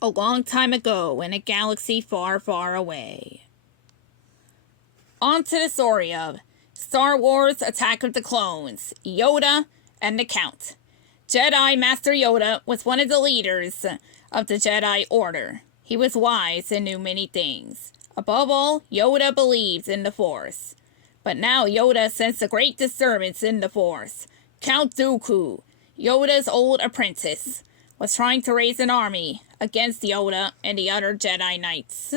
A long time ago in a galaxy far, far away. On to the story of Star Wars Attack of the Clones, Yoda and the Count. Jedi Master Yoda was one of the leaders of the Jedi Order. He was wise and knew many things. Above all, Yoda believed in the Force. But now Yoda sensed a great disturbance in the Force. Count Dooku, Yoda's old apprentice, was trying to raise an army against Yoda and the other Jedi Knights.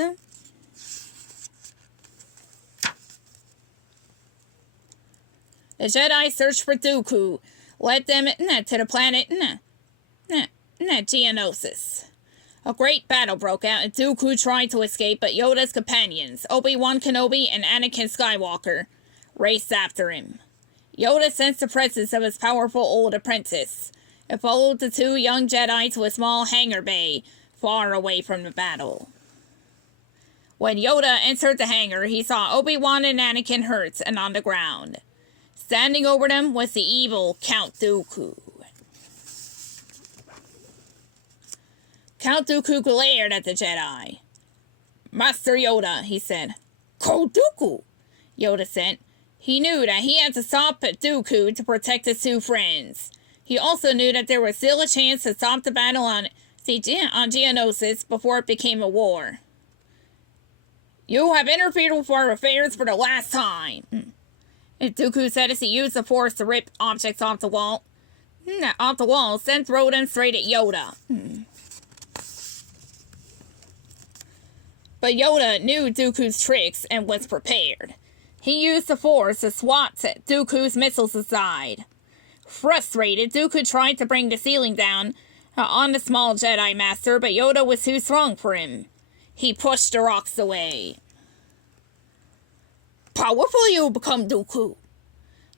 The Jedi searched for Dooku, led them to the planet Geonosis. A great battle broke out and Dooku tried to escape, but Yoda's companions, Obi-Wan Kenobi and Anakin Skywalker, raced after him. Yoda sensed the presence of his powerful old apprentice and followed the two young Jedi to a small hangar bay far away from the battle. When Yoda entered the hangar, he saw Obi-Wan and Anakin hurt and on the ground. Standing over them was the evil Count Dooku. Count Dooku glared at the Jedi. "Master Yoda," he said. "Count Dooku," Yoda said. He knew that he had to stop Dooku to protect his two friends. He also knew that there was still a chance to stop the battle on Geonosis before it became a war. "You have interfered with our affairs for the last time," Dooku said as he used the Force to rip objects off the wall. Then throw them straight at Yoda. But Yoda knew Dooku's tricks and was prepared. He used the Force to swat Dooku's missiles aside. Frustrated, Dooku tried to bring the ceiling down on the small Jedi Master, but Yoda was too strong for him. He pushed the rocks away. "Powerful you become, Dooku,"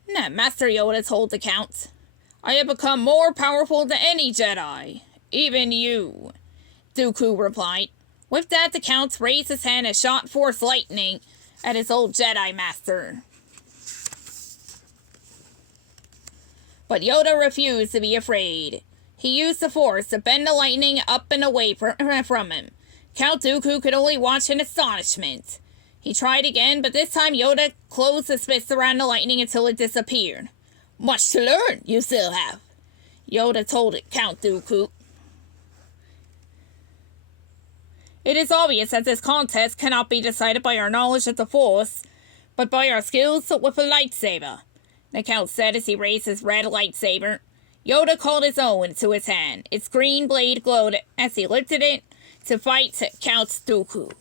Master Yoda told the Count. "I have become more powerful than any Jedi, even you," Dooku replied. With that, the Count raised his hand and shot Force lightning at his old Jedi Master. But Yoda refused to be afraid. He used the Force to bend the lightning up and away from him. Count Dooku could only watch in astonishment. He tried again, but this time Yoda closed his fist around the lightning until it disappeared. "Much to learn, you still have," Yoda told Count Dooku. "It is obvious that this contest cannot be decided by our knowledge of the Force, but by our skills with a lightsaber," the Count said as he raised his red lightsaber. Yoda called his own to his hand. Its green blade glowed as he lifted it to fight Count Dooku.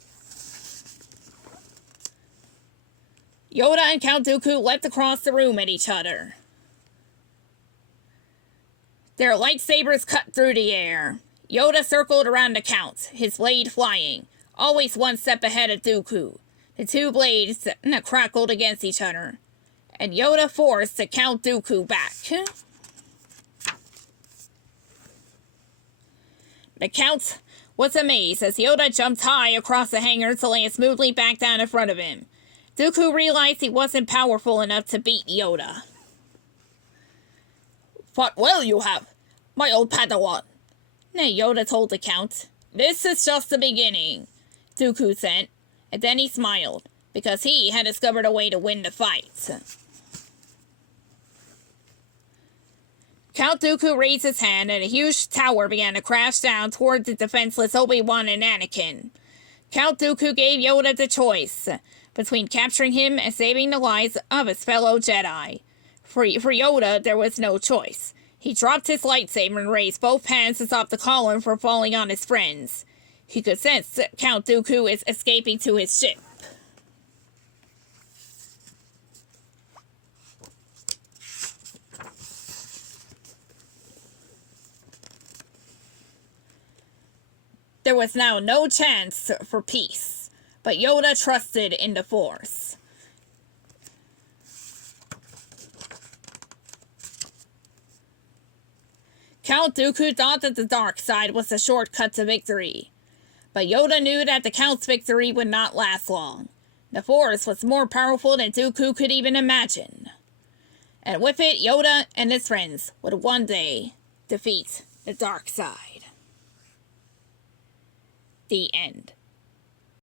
Yoda and Count Dooku leapt across the room at each other. Their lightsabers cut through the air. Yoda circled around the Count, his blade flying, always one step ahead of Dooku. The two blades crackled against each other, and Yoda forced Count Dooku back. The Count was amazed as Yoda jumped high across the hangar to land smoothly back down in front of him. Dooku realized he wasn't powerful enough to beat Yoda. "Fought well you have, my old Padawan," Yoda told the Count. "This is just the beginning," Dooku said, and then he smiled, because he had discovered a way to win the fight. Count Dooku raised his hand, and a huge tower began to crash down toward the defenseless Obi-Wan and Anakin. Count Dooku gave Yoda the choice between capturing him and saving the lives of his fellow Jedi. For Yoda, there was no choice. He dropped his lightsaber and raised both hands to stop the column from falling on his friends. He could sense Count Dooku is escaping to his ship. There was now no chance for peace, but Yoda trusted in the Force. Count Dooku thought that the dark side was the shortcut to victory, but Yoda knew that the Count's victory would not last long. The Force was more powerful than Dooku could even imagine, and with it, Yoda and his friends would one day defeat the dark side. The end.